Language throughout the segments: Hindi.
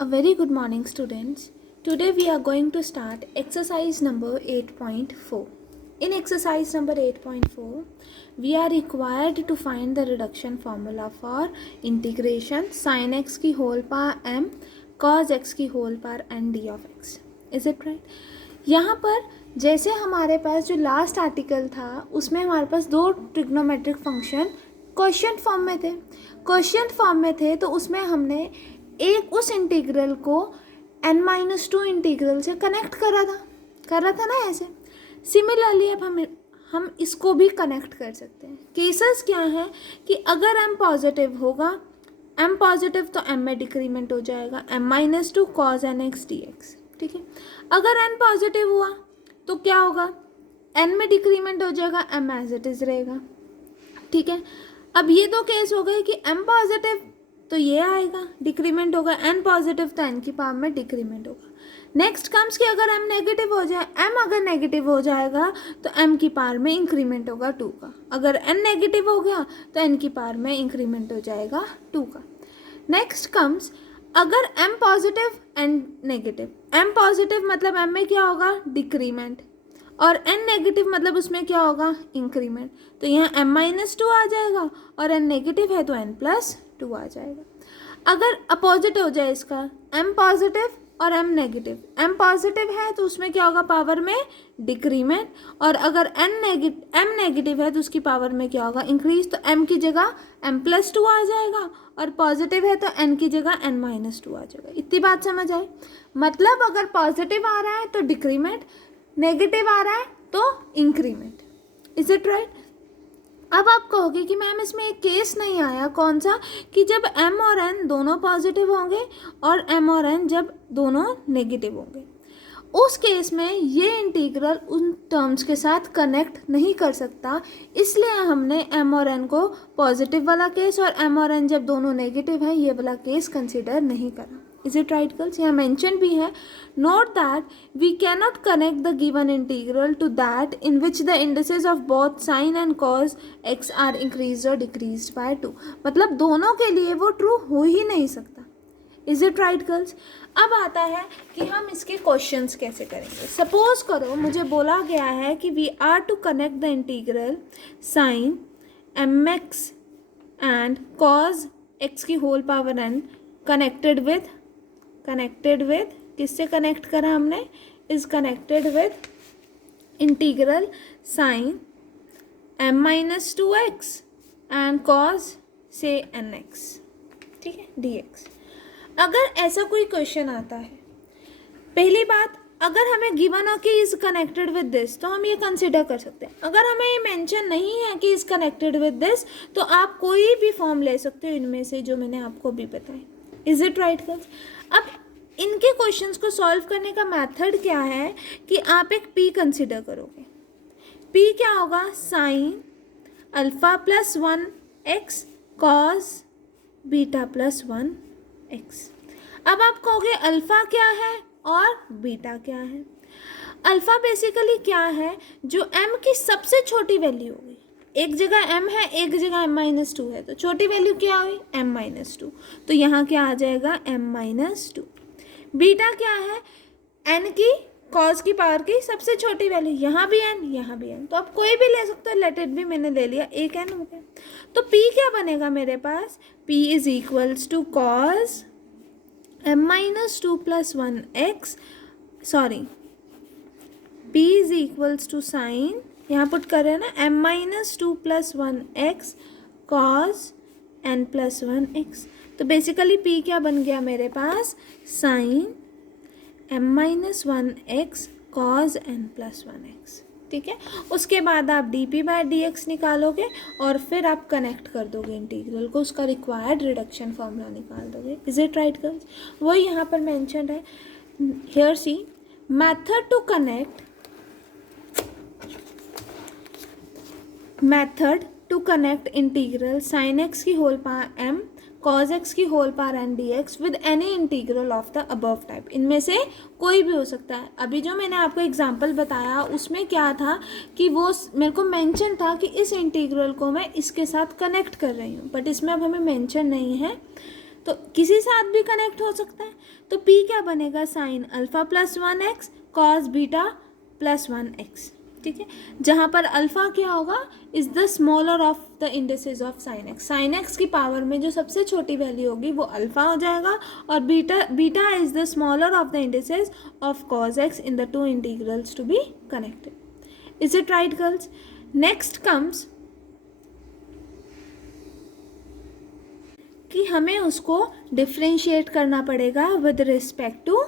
A very good morning, students. Today we are going to start exercise number 8.4. In exercise number 8.4, we are required to find the reduction formula for integration sin x की whole power m cos x की whole power n d of x. Is it right? यहाँ पर जैसे हमारे पास जो लास्ट आर्टिकल था उसमें हमारे पास दो ट्रिग्नोमेट्रिक फंक्शन क्वेश्चन फॉर्म में थे तो उसमें हमने एक उस इंटीग्रल को n-2 इंटीग्रल से कनेक्ट करा था ना ऐसे. सिमिलरली अब हम इसको भी कनेक्ट कर सकते हैं. केसेस क्या है कि अगर m पॉजिटिव होगा, m पॉजिटिव तो m में डिक्रीमेंट हो जाएगा m-2 cos nx dx. ठीक है. अगर n पॉजिटिव हुआ तो क्या होगा, n में डिक्रीमेंट हो जाएगा, m एज इट इज रहेगा. ठीक है. अब ये दो केस हो गए कि m पॉजिटिव तो ये आएगा, डिक्रीमेंट होगा, n पॉजिटिव तो n की पावर में डिक्रीमेंट होगा. नेक्स्ट कम्स कि अगर m नेगेटिव हो जाए, m अगर नेगेटिव हो जाएगा तो m की पावर में इंक्रीमेंट होगा 2 का. अगर n नेगेटिव हो गया तो n की पावर में इंक्रीमेंट हो जाएगा 2 का. नेक्स्ट कम्स अगर m positive and negative, m positive मतलब m में क्या होगा, डिक्रीमेंट, और n नेगेटिव मतलब उसमें क्या होगा, इंक्रीमेंट. तो यहाँ m-2 आ जाएगा और n नेगेटिव है तो n+2 आ जाएगा. अगर अपोजिट हो जाए इसका, m पॉजिटिव और m नेगेटिव, m पॉजिटिव है तो उसमें क्या होगा, पावर में डिक्रीमेंट, और अगर m नेगेटिव है तो उसकी पावर में क्या होगा, इंक्रीज. तो m की जगह m+2 आ जाएगा और पॉजिटिव है तो n की जगह n-2 आ जाएगा. इतनी बात समझ आई. मतलब अगर पॉजिटिव आ रहा है तो डिक्रीमेंट, नेगेटिव आ रहा है तो इंक्रीमेंट. Is it right? अब आप कहोगे कि मैम इसमें एक केस नहीं आया, कौन सा, कि जब m और n दोनों पॉजिटिव होंगे और m और n जब दोनों नेगेटिव होंगे. उस केस में ये इंटीग्रल उन टर्म्स के साथ कनेक्ट नहीं कर सकता, इसलिए हमने m और n को पॉजिटिव वाला केस और m और n जब दोनों नेगेटिव है ये वाला केस कंसिडर नहीं करा. Is it right girls? यहाँ मेंशन भी है, note that we cannot connect the given integral to that in which the indices of both sine and cos x are increase और डिक्रीज बाय 2. मतलब दोनों के लिए वो ट्रू हो ही नहीं सकता. Is it right girls? अब आता है कि हम इसके क्वेश्चंस कैसे करेंगे. सपोज करो मुझे बोला गया है कि we are to connect the integral sine mx and cos x की whole power n connected with किससे कनेक्ट करा हमने, is connected with integral sine m-2x and cos से nx. ठीक है, dx. अगर ऐसा कोई क्वेश्चन आता है, पहली बात, अगर हमें गिवन हो कि इज कनेक्टेड विद दिस तो हम ये कंसिडर कर सकते हैं. अगर हमें ये मेंशन नहीं है कि इज कनेक्टेड विद दिस तो आप कोई भी फॉर्म ले सकते हो इनमें से जो मैंने आपको अभी बताई. Is it right girls? अब इनके क्वेश्चंस को सॉल्व करने का मेथड क्या है कि आप एक p कंसिडर करोगे. p क्या होगा, साइन α+1x कॉस β+1x. अब आप कहोगे अल्फ़ा क्या है और बीटा क्या है. अल्फ़ा बेसिकली क्या है, जो m की सबसे छोटी वैल्यू होगी. एक जगह m है, एक जगह m-2 है, तो छोटी वैल्यू क्या हुई, m-2. तो यहाँ क्या आ जाएगा, m-2. बीटा क्या है, n की कॉस की पावर की सबसे छोटी वैल्यू, यहाँ भी n, यहाँ भी n. तो आप कोई भी ले सकते हो, लेट इट भी मैंने ले लिया, एक n हो गया. तो p क्या बनेगा मेरे पास, p is equals to cos m-2 + 1x, sorry p is equals to sine, यहाँ पुट कर रहे हैं ना, m-2 + 1x कॉस n+1x. तो बेसिकली p क्या बन गया मेरे पास, साइन m-1x कॉस n+1x. ठीक है. उसके बाद आप dp/dx निकालोगे और फिर आप कनेक्ट कर दोगे इंटीग्रल को, उसका रिक्वायर्ड रिडक्शन फॉर्मूला निकाल दोगे. Is it right girls? वही यहाँ पर मेंशन है. Here see method to connect integral sine x की whole power m cos x की whole power n dx with any integral of the above type. इनमें से कोई भी हो सकता है. अभी जो मैंने आपको एग्जांपल बताया उसमें क्या था कि वो मेरे को मेंशन था कि इस इंटीग्रल को मैं इसके साथ कनेक्ट कर रही हूँ, बट इसमें अब हमें मेंशन नहीं है. तो किसी साथ भी कनेक्ट हो सकता है। तो p क्या बनेगा, sine alpha plus 1x cos beta plus 1x, ठीक है, जहाँ पर अल्फा क्या होगा, is the smaller of the indices of sine x. Sign x की पावर में जो सबसे छोटी वैल्यू होगी वो अल्फा हो जाएगा, और beta is the smaller of the indices of cos x in the two integrals to be connected. Is it right girls? Next comes कि हमें उसको डिफ्रेंशिएट करना पड़ेगा विद रिस्पेक्ट टू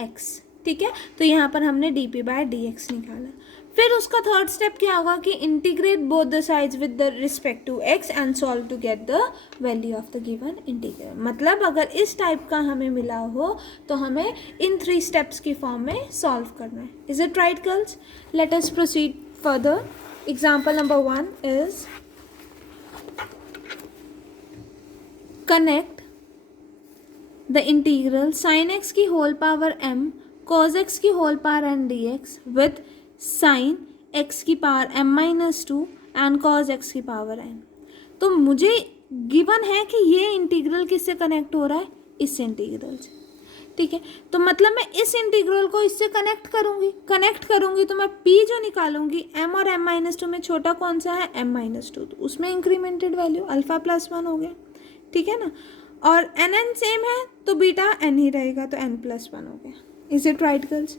एक्स, ठीक है। तो यहाँ पर हमने D P by D X निकाला। फिर उसका थर्ड स्टेप क्या होगा कि integrate both the sides with the respect to x and solve to get the value of the given integral. मतलब अगर इस टाइप का हमें मिला हो तो हमें इन 3 स्टेप्स की फॉर्म में सॉल्व करना है। Is it right girls? Let us proceed further. Example number 1 is connect the integral sine x की whole power m cos x की whole power n dx with sine x की power m-2 and cos x की पावर n। तो मुझे गिवन है कि ये इंटीग्रल किससे कनेक्ट हो रहा है, इस इंटीग्रल से, ठीक है। तो मतलब मैं इस इंटीग्रल को इससे कनेक्ट करूँगी तो मैं p जो निकालूंगी m और m-2 में छोटा कौन सा है, m-2, तो उसमें इंक्रीमेंटेड वैल्यू अल्फा प्लस 1 हो गया, ठीक है ना। और n सेम है तो बीटा n ही रहेगा, तो n प्लस 1 हो गया। Is it right girls?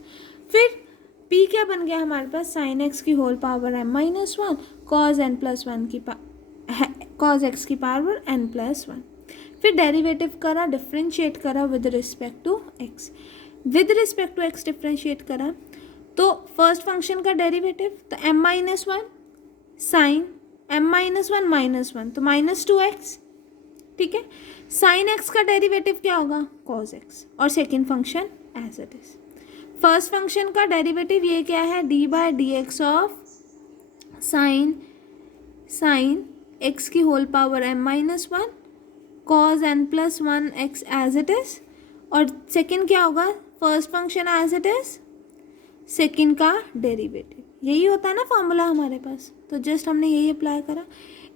फिर p क्या बन गया हमारे पास, साइन x की whole power m-1 cos n plus 1 की cos x की पावर n प्लस 1। फिर डेरिवेटिव करा, डिफ्रेंशिएट करा with respect to x। With respect to x differentiate करा तो फर्स्ट फंक्शन का डेरिवेटिव, तो m-1 साइन m-1 तो -2x, ठीक है। साइन x का डेरिवेटिव क्या होगा, cos x, और second function as it is. First function का डेरिवेटिव ये क्या है, D by D X of sine x की whole power m-1 cos n plus 1x as it is, और सेकेंड क्या होगा, first function as it is, second का डेरिवेटिव। यही होता है ना फॉर्मूला हमारे पास, तो जस्ट हमने यही अप्लाई करा।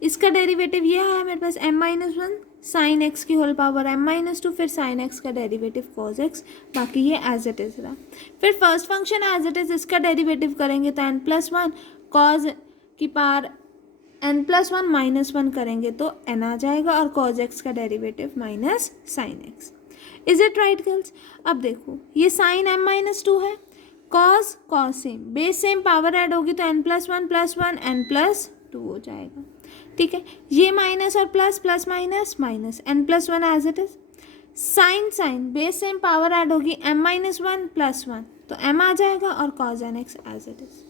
इसका डेरिवेटिव ये है मेरे पास m-1 साइन x की होल पावर m-2, फिर साइन x का डेरिवेटिव cos x, बाकी ये एज इट इज रहा। फिर first function as it is, इसका डेरिवेटिव करेंगे तो n प्लस 1 cos की पावर n प्लस 1 माइनस 1 करेंगे तो n आ जाएगा, और cos x का derivative minus sine x। Is it right girls? अब देखो ये साइन m-2 है, cos same, base same, power add होगी तो n plus 1 plus 1 n plus 2 हो जाएगा, ठीक है। ये माइनस और plus, plus minus minus, n plus 1 as it is. Sine base same, power add होगी m-1 प्लस 1 तो m आ जाएगा, और cos nx as it is.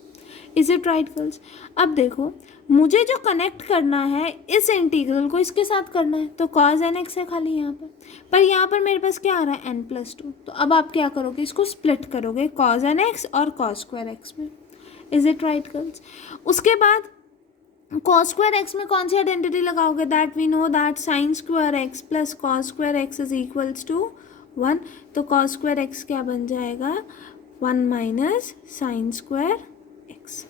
Is it right girls? अब देखो मुझे जो कनेक्ट करना है इस इंटीग्रल को इसके साथ करना है, तो cos nx है खाली यहाँ पर यहाँ पर मेरे पास क्या आ रहा है, n प्लस 2। तो अब आप क्या करोगे, इसको स्प्लिट करोगे cos nx और cos स्क्वायर x में। Is it right girls? उसके बाद cos स्क्वायर x में कौन सी आइडेंटिटी लगाओगे, that we know that sine square x plus cos square x is equals to 1, तो cos स्क्वायर x क्या बन जाएगा, 1 माइनस साइन स्क्वायर x,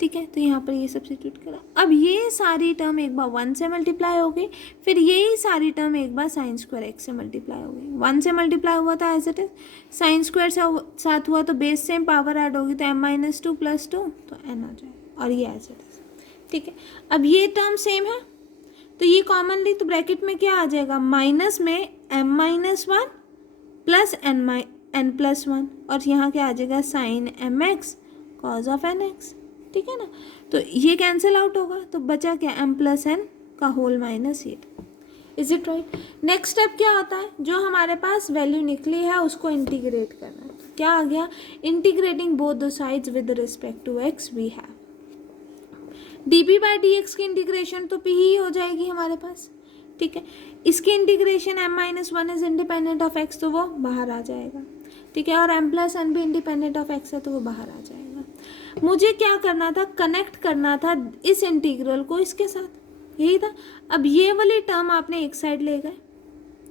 ठीक है। तो यहाँ पर ये सब्स्टिट्यूट करा। अब ये सारी टर्म एक बार 1 से मल्टीप्लाई हो गई, फिर यही सारी टर्म एक बार साइन स्क्वायर x से मल्टीप्लाई हो गई। 1 से मल्टीप्लाई हुआ था as it is, sine square साथ हुआ तो बेस सेम, पावर ऐड होगी तो m-2 प्लस 2 तो n आ जाएगा, और ये एज इट इज, ठीक है। अब ये टर्म सेम है तो ये कॉमनली, तो ब्रैकेट में क्या आ जाएगा, माइनस में m-1 प्लस n प्लस 1, और यहाँ क्या आ जाएगा, sine mx cos of nx, ठीक है ना। तो ये कैंसिल आउट होगा, तो बचा क्या, m प्लस n का होल माइनस ये। Is it right? Next step क्या होता है, जो हमारे पास वैल्यू निकली है उसको इंटीग्रेट करना है। तो क्या आ गया, integrating both the sides with respect to x we have dp by dx की इंटीग्रेशन तो p ही हो जाएगी हमारे पास, ठीक है। इसकी integration m-1 is independent of x, तो वो बाहर आ जाएगा, ठीक है। और m प्लस n भी इंडिपेंडेंट ऑफ x है तो वो बाहर आ जाएगा। मुझे क्या करना था, कनेक्ट करना था इस इंटीग्रल को इसके साथ, यही था। अब ये वाली टर्म आपने एक साइड ले गए,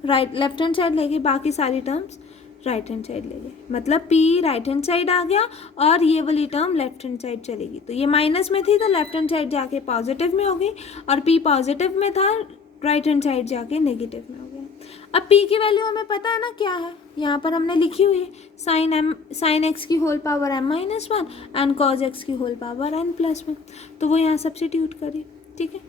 लेफ्ट हैंड साइड ले गए, बाकी सारी टर्म्स राइट हैंड साइड ले गए, मतलब p राइट हैंड साइड आ गया और ये वाली टर्म लेफ्ट हैंड साइड चलेगी। तो ये माइनस में थी तो लेफ्ट हैंड साइड जाके पॉजिटिव में हो गई, और p पॉजिटिव में था राइट हैंड साइड जाके नेगेटिव में हो गया। अब p की वैल्यू हमें पता है ना क्या है, यहाँ पर हमने लिखी हुई है साइन x की whole power m-1 and cos x की होल पावर n+1, तो वो यहाँ सब्स्टिट्यूट करिए। ठीक है,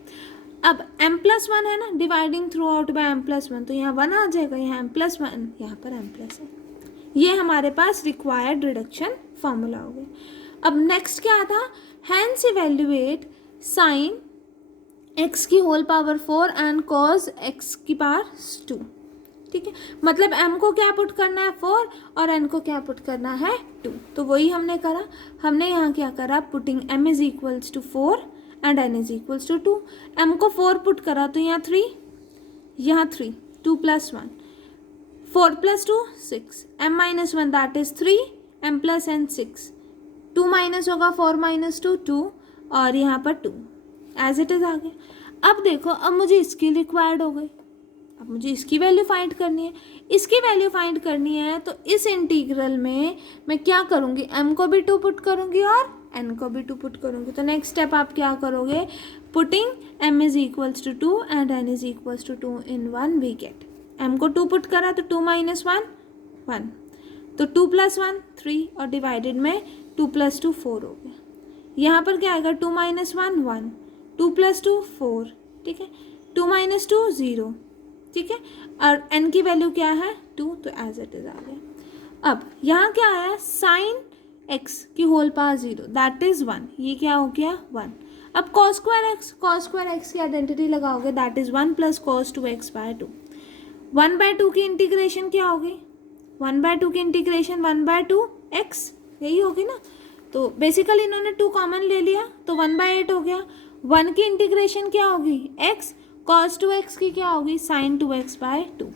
अब m+1 है ना, dividing through out by m+1, तो यहाँ 1 आ जाएगा, यहाँ m+1, यहाँ पर m+1। ये हमारे पास रिक्वायर्ड रिडक्शन फॉर्मूला हो गया। अब नेक्स्ट क्या था, हैंस इवेल्युएट साइन x की whole power 4 and cos x की पावर 2। ठीक है, मतलब m को क्या पुट करना है 4 और n को क्या पुट करना है 2, तो वही हमने करा। हमने यहाँ क्या करा, putting m is equals to 4 and n is equals to 2। m को 4 पुट करा तो यहाँ 3, यहाँ 3, 2 + 1, 4 + 2 6, m-1 that is 3, m + n 6, 2 minus होगा 4 - 2 2 और यहाँ पर 2 एज इट इज़ आ गया। अब देखो, अब मुझे इसकी रिक्वायर्ड हो गई, अब मुझे इसकी वैल्यू फाइंड करनी है। इसकी वैल्यू फाइंड करनी है तो इस इंटीग्रल में मैं क्या करूँगी, m को भी 2 पुट करूँगी और n को भी 2 पुट करूँगी। तो नेक्स्ट स्टेप आप क्या करोगे, putting m is equals to 2 and n is equals to 2 in 1 we get, m को 2 पुट करा तो 2 - 1 1, तो 2 + 1 3 और डिवाइडेड में 2 + 2 4 हो गया। यहाँ पर क्या आएगा, 2 - 1 1, 2 + 2 4, ठीक है, 2 - 2 0, ठीक है, और n की वैल्यू क्या है 2, तो एज इट इज आ गया। अब यहाँ क्या आया, साइन x की होल पावर 0 दैट इज 1, ये क्या हो गया 1। अब cos स्क्वायर x की आइडेंटिटी लगाओगे दैट इज 1 + cos 2x/2। 1/2 की इंटीग्रेशन क्या होगी, 1/2 की इंटीग्रेशन 1/2x, यही होगी ना। तो बेसिकली इन्होंने 2 कॉमन ले लिया तो 1/8 हो गया। 1 की इंटीग्रेशन क्या होगी x, cos 2x की क्या होगी sin 2x/2।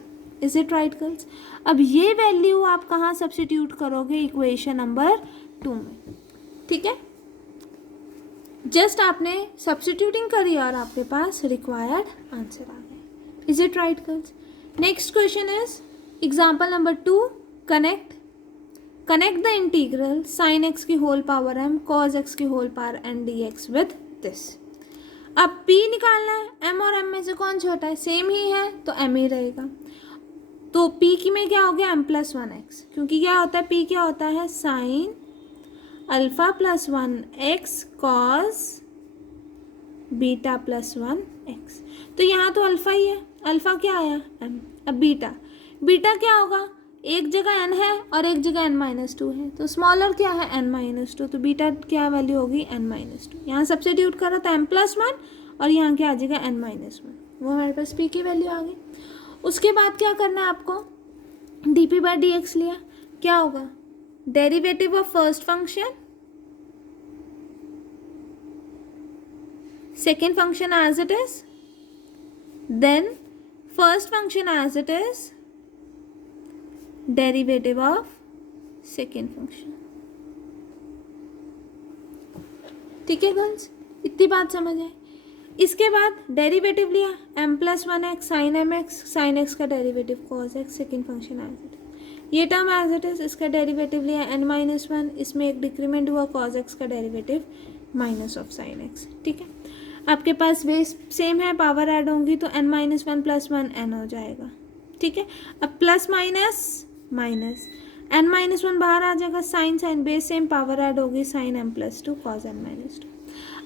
Is it right girls. अब ये वैल्यू आप कहाँ सब्स्टिट्यूट करोगे, इक्वेशन नंबर 2 में। ठीक है, जस्ट आपने सब्स्टिट्यूटिंग करी और आपके पास रिक्वायर्ड आंसर आ गए। Is it right girls. Next question is example number 2, connect the integral sin x की whole power m cos x की whole power n dx with this. अब p निकालना है, m और m में से कौन छोटा है, सेम ही है तो m ही रहेगा। तो p की में क्या हो गया m+1x, क्योंकि क्या होता है p क्या होता है साइन α+1x cos β+1x, तो यहाँ तो अल्फा ही है, अल्फा क्या आया m। अब बीटा क्या होगा, एक जगह n है और एक जगह n-2 है, तो स्मॉलर क्या है n-2, तो बीटा क्या वैल्यू होगी n-2। यहाँ सब्स्टिट्यूट करा तो m+1 और यहाँ क्या आ जाएगा n-1, वो हमारे पास p की वैल्यू आ गई। उसके बाद क्या करना है आपको, dp/dx लिया, क्या होगा derivative of first function, second function as it is, then first function as it is, derivative of second function. ठीक है गर्ल्स, इतनी बात समझ आए। इसके बाद डेरिवेटिव लिया m+1x sin mx, sin x का derivative cos x, second function as it is, ये टर्म एज इट इज, इसका डेरिवेटिव लिया n-1, इसमें एक डिक्रीमेंट हुआ cos x का derivative minus of sin x। ठीक है, आपके पास बेस सेम है, पावर ऐड होंगी तो n-1 + 1 n हो जाएगा। ठीक है, अब प्लस माइनस माइनस n-1 बाहर आ जाएगा, sine base same, power add होगी sin m+2 cos m-2।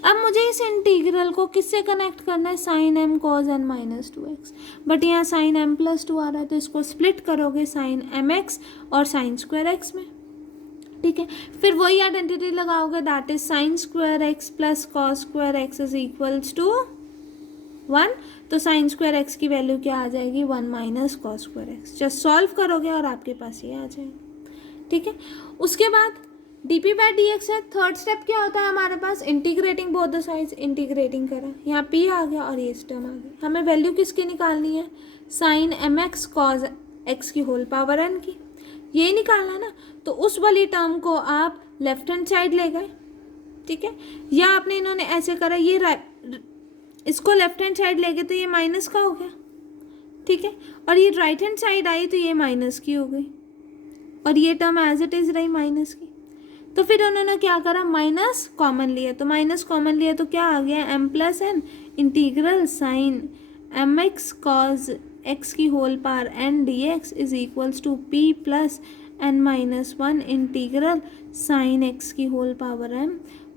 अब मुझे इस इंटीग्रल को किससे कनेक्ट करना है, sin m cos n-2x, but यहाँ sin m+2 आ रहा है तो इसको स्प्लिट करोगे sin mx और sin स्क्वायर x में। ठीक है, फिर वही आइडेंटिटी लगाओगे that is sin square x + cos square x is equals to 1, तो sin स्क्वायर x की वैल्यू क्या आ जाएगी 1 - cos square x। Just solve करोगे और आपके पास ये आ जाएगा। ठीक है, उसके बाद dp/dx है। थर्ड स्टेप क्या होता है हमारे पास, integrating both the sides, integrating करा, यहाँ p आ गया और ये टर्म आ गया। हमें वैल्यू किसकी निकालनी है, sin mx cos x की होल पावर n की, ये निकालना है ना। तो उस वाली टर्म को आप लेफ्ट हैंड साइड ले गए। ठीक है, या आपने इन्होंने ऐसे करा, ये इसको लेफ्ट हैंड साइड ले गए तो ये माइनस का हो गया। ठीक है, और ये राइट हैंड साइड आई तो ये माइनस की हो गई और ये टर्म एज इट इज रही माइनस की। तो फिर उन्होंने क्या करा, माइनस कॉमन लिया, तो माइनस कॉमन लिया तो क्या आ गया m+n integral sine mx cos x की whole power n dx is equals to p plus n minus 1 integral sine x की whole power m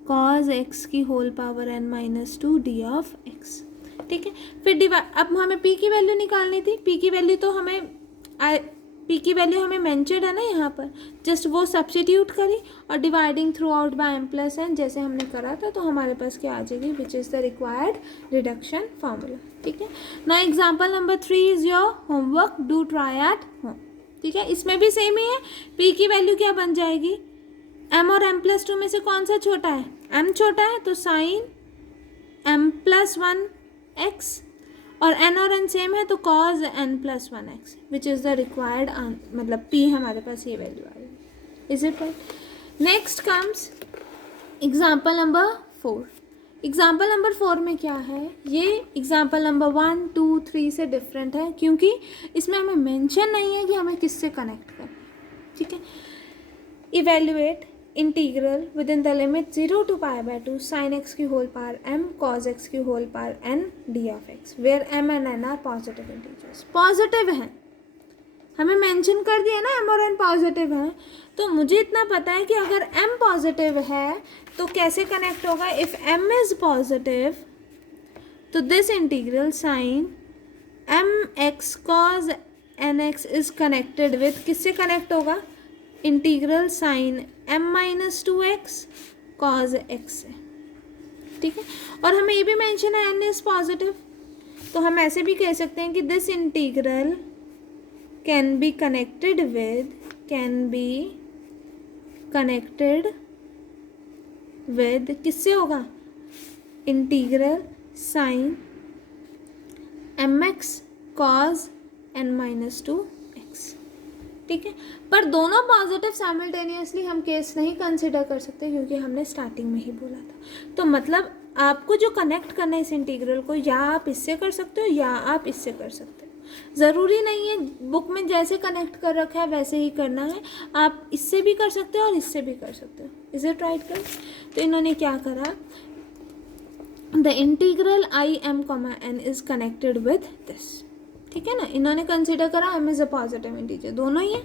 cos x की whole power n minus 2 d of x. ठीक है, फिर अब हमें p की वैल्यू निकालनी थी। p की वैल्यू तो हमें p की वैल्यू हमें मेंशन्ड है ना यहाँ पर, जस्ट वो सब्स्टिट्यूट करी और dividing through out by m plus n जैसे हमने करा था, तो हमारे पास क्या आ जाएगी, which is the required reduction formula. ठीक है, ना example number 3 is your homework, do try at home. ठीक है, इसमें भी सेम ही है, p की वैल्यू क्या बन जाएगी, m और m प्लस 2 में से कौन सा छोटा है, m छोटा है तो साइन m प्लस 1 x, और n और n सेम है तो cos n plus 1 x, which is the required, मतलब p हमारे पास ये वैल्यू आ गई। Is it right? Next comes example number 4। Example number 4 में क्या है, ये एग्जाम्पल नंबर 1, 2, 3 से डिफरेंट है क्योंकि इसमें हमें मेंशन नहीं है कि हमें किससे कनेक्ट करें। ठीक है, evaluate integral within the limit 0 to pi by 2 sin x की whole power m cos x की whole power n d of x where m and n are positive integers। Positive हैं, हमें मेंशन कर दिया ना m और n पॉजिटिव हैं, तो मुझे इतना पता है कि अगर m पॉजिटिव है तो कैसे कनेक्ट होगा, इफ़ m इज़ पॉजिटिव तो this integral sine m x cos n x is connected with, किससे कनेक्ट होगा, integral sine m minus 2x cos x से। ठीक है, और हमें ये भी मेंशन है n इज पॉजिटिव, तो हम ऐसे भी कह सकते हैं कि this integral can be connected with किससे होगा, integral sine mx cos n minus 2x। ठीक है, पर दोनों पॉजिटिव साइमल्टेनियसली हम केस नहीं कंसिडर कर सकते क्योंकि हमने स्टार्टिंग में ही बोला था। तो मतलब आपको जो कनेक्ट करना है इस इंटीग्रल को, या आप इससे कर सकते हो या आप इससे कर सकते हो, ज़रूरी नहीं है बुक में जैसे कनेक्ट कर रखा है वैसे ही करना है, आप इससे भी कर सकते हो और इससे भी कर सकते हो। Is it right guys? तो इन्होंने क्या करा, the integral I M comma N is connected with this. ठीक है ना, इन्होंने कंसिडर करा m is a positive integer, दोनों ही है,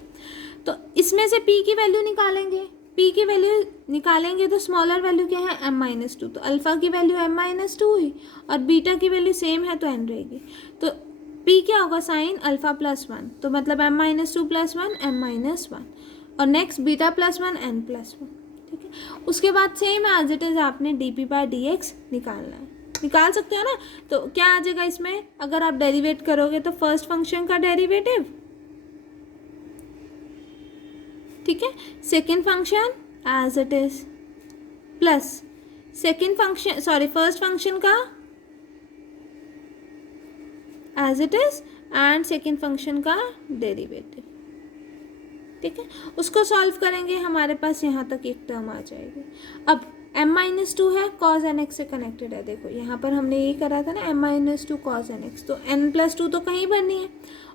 तो इसमें से p की वैल्यू निकालेंगे, p की वैल्यू निकालेंगे तो स्मॉलर वैल्यू क्या है, m माइनस 2, तो अल्फ़ा की वैल्यू m माइनस 2 हुई और बीटा की वैल्यू सेम है तो n रहेगी, तो p क्या होगा, साइन अल्फ़ा प्लस 1, तो मतलब m minus 2 plus 1 m minus 1, और next beta plus 1 n plus 1। ठीक है, उसके बाद सेम एज इट इज़ आपने dp बाय dx निकालना है, निकाल सकते हो ना, तो क्या आ जाएगा इसमें, अगर आप डेरिवेट करोगे तो फर्स्ट फंक्शन का डेरिवेटिव, ठीक है, second function as it is plus second function, sorry first function का as it is and second function का डेरिवेटिव। ठीक है, उसको सॉल्व करेंगे, हमारे पास यहाँ तक एक टर्म आ जाएगी। अब m माइनस 2 है, cos n x से कनेक्टेड है, देखो यहाँ पर हमने यही करा था ना, m minus 2 cos n x, तो n प्लस 2 तो कहीं पर नहीं है,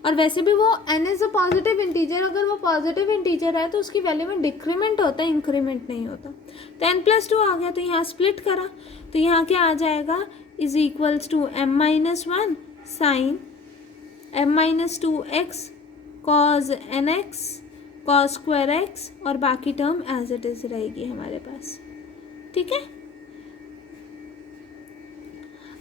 और वैसे भी वो n is a positive integer, अगर वो पॉजिटिव इंटीजर है तो उसकी वैल्यू में डिक्रीमेंट होता है, इंक्रीमेंट नहीं होता, तो n प्लस 2 आ गया, तो यहाँ स्प्लिट करा तो यहाँ क्या आ जाएगा, is equals to m minus 1 sine m minus 2 x cos n x cos square x, और बाकी टर्म एज इट इज़ रहेगी हमारे पास। ठीक है,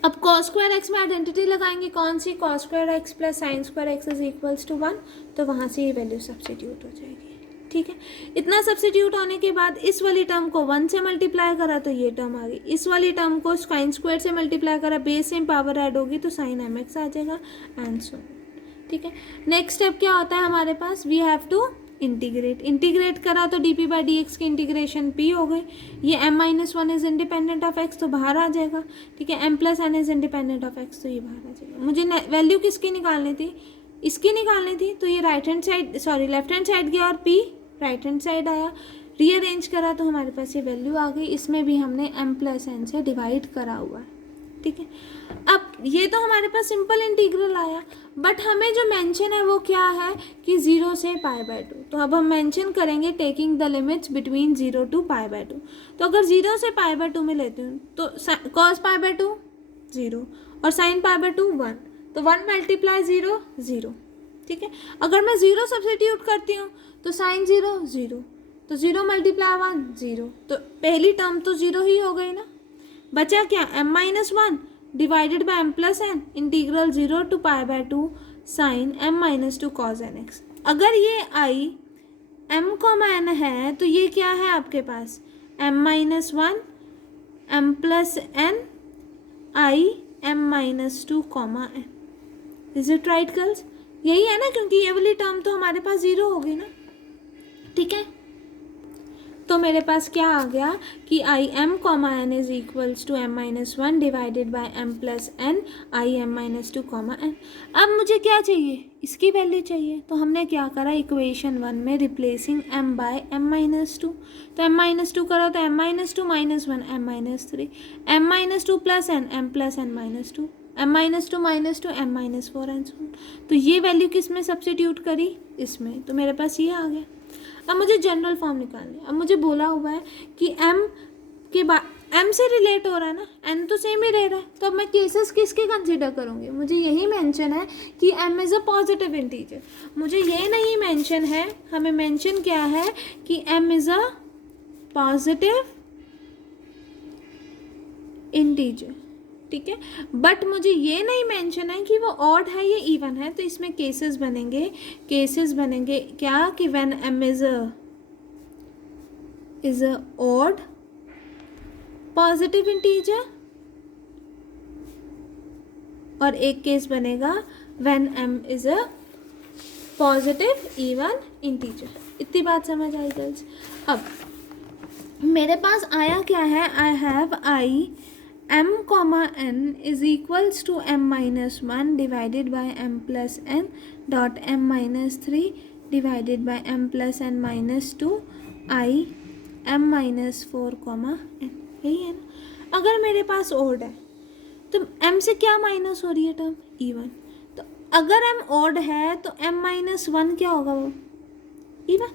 अब cos स्क्वायर x में आइडेंटिटी लगाएंगे, कौन सी, cos square x plus sine square x is equals to 1, तो वहाँ से ये वैल्यू सब्स्टिट्यूट हो जाएगी। ठीक है, इतना सब्स्टिट्यूट होने के बाद इस वाली टर्म को 1 से मल्टीप्लाई करा तो ये टर्म आ गई, इस वाली टर्म को साइन स्क्वायर से मल्टीप्लाई करा, बेस सेम पावर ऐड होगी तो साइन mx आ जाएगा एंड सो। ठीक है, नेक्स्ट स्टेप क्या होता है हमारे पास, वी हैव टू इंटीग्रेट करा तो dp बाई dx की इंटीग्रेशन p हो गई, ये m minus 1 is independent of x तो बाहर आ जाएगा। ठीक है, m plus n is independent of x तो ये बाहर आ जाएगा। मुझे वैल्यू किसकी निकालनी थी, इसकी निकालनी थी, तो ये right hand side, sorry left hand side गया और p राइट हैंड साइड आया, रीअरेंज करा तो हमारे पास ये वैल्यू आ गई, इसमें भी हमने m प्लस n से डिवाइड करा हुआ है। ठीक है, अब ये तो हमारे पास सिंपल इंटीग्रल आया, बट हमें जो मेंशन है वो क्या है कि 0 से पाई बाय 2, तो अब हम मेंशन करेंगे taking the limits between 0 to pi by 2, तो अगर 0 से पाई बाय 2 में लेती हूँ तो cos पाई बाय 2 0 और साइन पाई बाय 2 1, तो 1 मल्टीप्लाई 0 0, ठीक है। अगर मैं 0 सब्स्टिट्यूट करती हूँ तो साइन 0 0, तो 0 मल्टीप्लाई 1 0, तो पहली टर्म तो 0 ही हो गई ना। बचा क्या, m-1 divided by m plus n integral 0 to π/2 sine m-2 cos nx। अगर ये i m, n है तो ये क्या है आपके पास, m-1 m plus n i m-2 n। Is it right girls? यही है ना, क्योंकि ये वाली टर्म तो हमारे पास 0 हो गई ना, ठीक है। तो मेरे पास क्या आ गया कि I M comma N is equals to m-1 divided by m plus n I m-2 n। अब मुझे क्या चाहिए, इसकी वैल्यू चाहिए। तो हमने क्या करा, इक्वेशन 1 में रिप्लेसिंग m बाय m-2, तो m-2 करो तो m-2 -1 m-3, m-2 plus n m plus n -2, m-2 -2 m-4 and so on. तो ये वैल्यू किस में सब्स्टिट्यूट करी, इसमें, तो मेरे पास ये आ गया। अब मुझे जनरल फॉर्म निकालनी है। अब मुझे बोला हुआ है कि m के बाद m से रिलेट हो रहा है ना, n तो सेम ही रह रहा है, तो अब मैं केसेस किसके कंसिडर करूँगी। मुझे यही मेंशन है कि m is a positive integer. मुझे ये नहीं मेंशन है, हमें मेंशन क्या है कि m is a positive integer, ठीक है। बट मुझे ये नहीं मेंशन है कि वो ऑड है या इवन है, तो इसमें केसेस बनेंगे क्या कि when m is a odd positive integer, और एक केस बनेगा when m is a positive even integer. इतनी बात समझ आई गर्ल्स? अब मेरे पास आया क्या है, I have i m, n is equals to m-1 divided by m plus n dot m-3 divided by m plus n minus 2 i m-4, n। यही है ना। अगर मेरे पास ओड है तो m से क्या माइनस हो रही है टर्म, इवन। तो अगर m ओड है तो m-1 क्या होगा, वो इवन,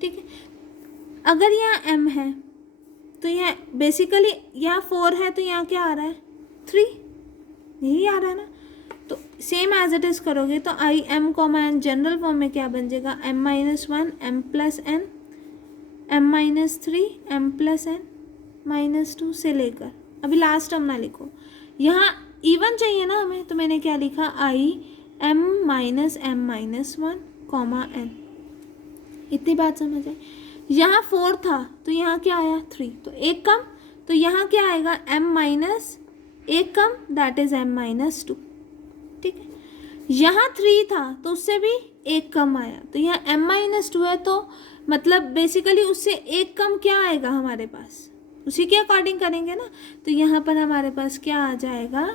ठीक है। अगर यहाँ m है तो यहाँ बेसिकली यहाँ 4 है, तो यहाँ क्या आ रहा है 3, यही आ रहा है ना। तो सेम एज इट इज़ करोगे तो I M comma N general form में क्या बन जाएगा, m-1 m plus n m-3 m plus n -2 से लेकर, अभी लास्ट टर्म ना लिखो, यहाँ इवन चाहिए ना हमें, तो मैंने क्या लिखा, आई m-1 कॉमा n। इतनी बात समझ आई। यहाँ 4 था तो यहाँ क्या आया 3, तो एक कम, तो यहाँ क्या आएगा m-1 come, that is m-2, ठीक है। यहाँ 3 था तो उससे भी एक कम आया, तो यहाँ m-2 है, तो मतलब बेसिकली उससे एक कम क्या आएगा हमारे पास, उसी के अकॉर्डिंग करेंगे ना। तो यहाँ पर हमारे पास क्या आ जाएगा,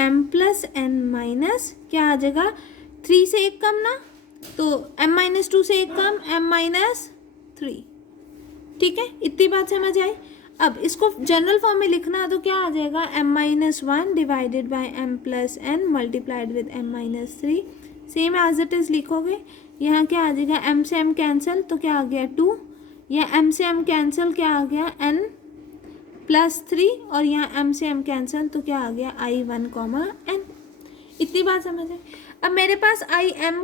m प्लस n माइनस क्या आ जाएगा, 3 से एक कम ना, तो m-2 से एक कम m-3, ठीक है। इतनी बात समझ आई। अब इसको जनरल फॉर्म में लिखना तो क्या आ जाएगा, m-1 divided by m plus n multiplied with m-3, same as it is लिखोगे। यहाँ क्या आ जाएगा, m से m कैंसिल तो क्या आ गया 2, या m से m कैंसिल क्या आ गया n प्लस 3, और यहाँ m से m कैंसिल तो क्या आ गया i1, n। इतनी बात समझ आई। अब मेरे पास आई m,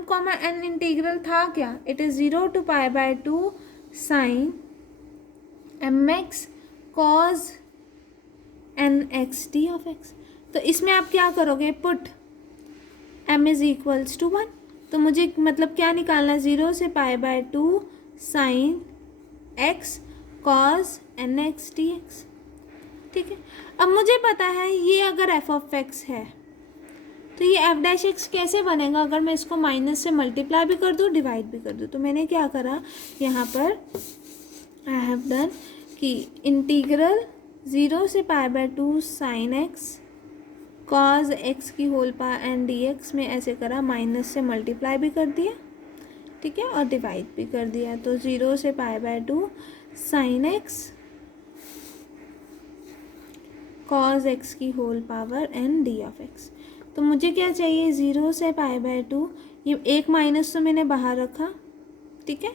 n इंटीग्रल था क्या, it is 0 to π/2 sine mx cos nx d of x। तो इसमें आप क्या करोगे, put m is equals to 1, तो मुझे मतलब क्या निकालना है, 0 से π/2 sign x cos nx dx, ठीक है। अब मुझे पता है ये अगर f ऑफ x है तो ये f डैश एक्स कैसे बनेगा, अगर मैं इसको माइनस से मल्टीप्लाई भी कर दूँ, डिवाइड भी कर दूँ। तो मैंने क्या करा, यहाँ पर आई हैव डन कि इंटीग्रल 0 से π/2 साइन एक्स कॉज एक्स की whole power N D X में ऐसे करा, माइनस से मल्टीप्लाई भी कर दिया, ठीक है, और डिवाइड भी कर दिया। तो 0 से π/2 साइन एक्स कॉज एक्स की whole power N D of X. तो मुझे क्या चाहिए, 0 से π/2, ये एक माइनस तो मैंने बाहर रखा, ठीक है,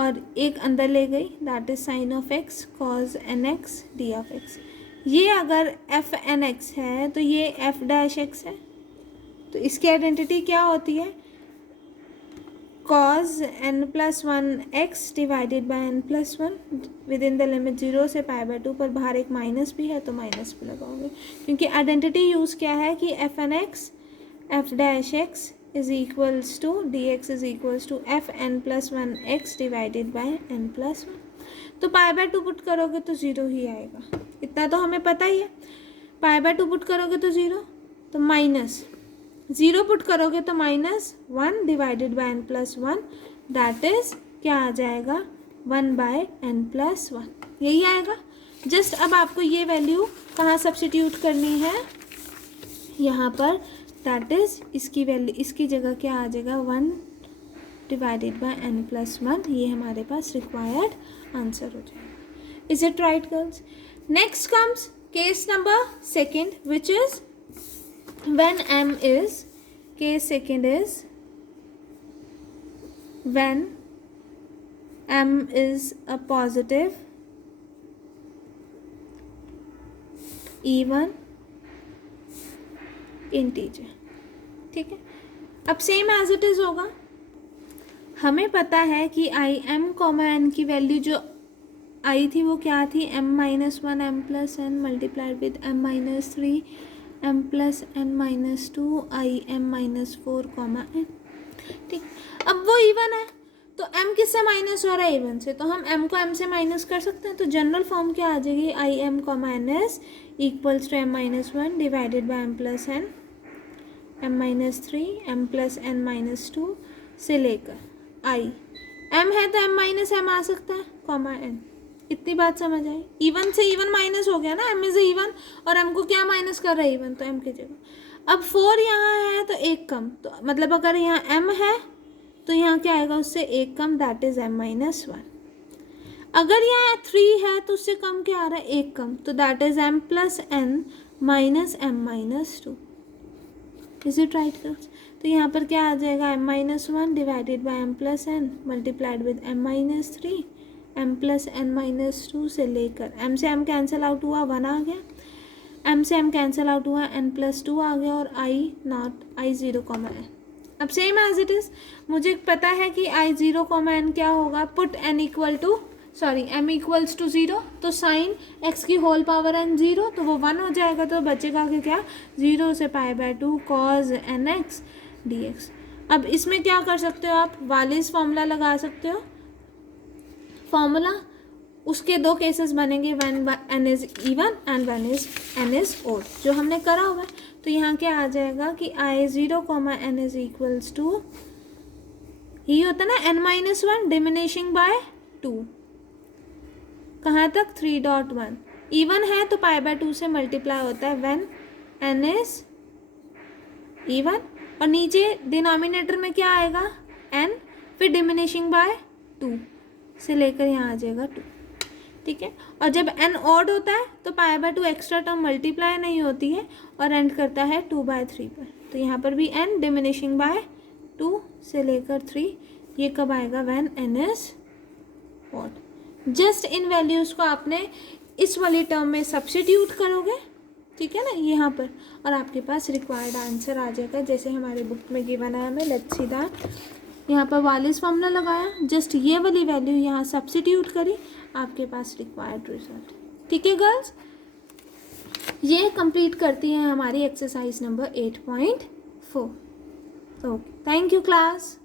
और एक अंदर ले गई, that is sine of X cos N X D of X. ये अगर एफ एन एक्स है तो ये एफ डैश एक्स है, तो इसकी आइडेंटिटी क्या होती है, cos n plus one X divided by n plus one with in the limit 0 से π/2, पर बाहर एक माइनस भी है तो माइनस भी लगाओगे, क्योंकि आइडेंटिटी यूज़ क्या है कि F N X F dash X is equals to D X is equals to F N plus one X divided by n plus one. तो π/2 पुट करोगे तो 0 ही आएगा, इतना तो हमें पता ही है। π/2 पुट करोगे तो 0, तो माइनस 0 पुट करोगे तो -1 divided by n plus one, that is क्या आ जाएगा 1/n प्लस वन, यही आएगा। जस्ट अब आपको ये वैल्यू कहाँ सब्स्टिट्यूट करनी है, यहाँ पर, दैट इज इसकी वैल्यू, इसकी जगह क्या आ जाएगा 1 divided by n plus one, ये हमारे पास रिक्वायर्ड आंसर हो जाएगा। Is it right girls? Next comes case number second, which is when m is, case second is when m is a positive even integer। ठीक है, अब सेम एज इट इज होगा। हमें पता है कि आई एम कॉमा एन की वैल्यू जो आई थी वो क्या थी, m minus one M plus N multiplied with m minus three m plus N minus two I M minus four comma N. ठीक, अब वो इवन है तो m किससे माइनस हो रहा है, इवन से, तो हम m को m से माइनस कर सकते हैं। तो जनरल फॉर्म क्या आ जाएगी, I M comma N is equals to m minus one divided by m plus N, m minus three, m plus N minus two से लेकर आई, m है तो m माइनस m आ सकता है, कॉमा n। इतनी बात समझ आई। इवन से इवन माइनस हो गया ना, m इज इवन और m को क्या माइनस कर रहा है, इवन, तो m की जगह अब 4 यहाँ है तो एक कम, तो मतलब अगर यहाँ m है तो यहाँ क्या आएगा, उससे एक कम, that is m minus one. अगर यहाँ 3 है तो उससे कम क्या आ रहा है, एक कम, तो that is m plus N minus M minus two. Is it right girls? तो यहाँ पर क्या आ जाएगा, m minus one divided by m plus N multiplied with m minus three, m plus N minus two से लेकर, m से m कैंसिल आउट हुआ, 1 आ गया, m से m कैंसिल आउट हुआ, n प्लस टू आ गया, और i not i zero comma n। अब सेम एज इट इज़, मुझे पता है कि i जीरो कॉमा n क्या होगा, put n equal to m equals to 0, तो साइन x की होल पावर n 0, तो वो 1 हो जाएगा, तो बचेगा कि क्या, 0 से π/2 cos nx dx। अब इसमें क्या कर सकते हो आप, वालिस फॉर्मूला लगा सकते हो। फॉर्मूला, उसके दो केसेस बनेंगे, when n is even and when n is odd, जो हमने करा हुआ है। तो यहाँ क्या आ जाएगा कि i zero comma n is equals to, ये होता है ना n minus one diminishing by 2, कहाँ तक 3.1। इवन है तो π/2 से मल्टीप्लाई होता है व्हेन n इज इवन, और नीचे डिनोमिनेटर में क्या आएगा, n, फिर डिमिनिशिंग बाय 2 से लेकर यहाँ आ जाएगा 2। ठीक है, और जब n ऑड होता है तो π/2 एक्स्ट्रा टर्म मल्टीप्लाई नहीं होती है और एंड करता है 2/3 पर। तो यहाँ पर भी n डिमिनिशिंग बाय 2 से लेकर 3, ये कब आएगा, when n is odd. Just in values को आपने इस वाली टर्म में सब्स्टिट्यूट करोगे, ठीक है ना, यहाँ पर, और आपके पास रिक्वायर्ड आंसर आ जाएगा, जैसे हमारे बुक में गिवन है। हमें लेट्स सी दैट, यहाँ पर वालिस फॉर्मूला लगाया, जस्ट ये वाली वैल्यू यहाँ सब्स्टिट्यूट करी, आपके पास रिक्वायर्ड रिजल्ट। ठीक है गर्ल्स, ये कंप्लीट करती है हमारी exercise number 8.4। Okay, thank you class.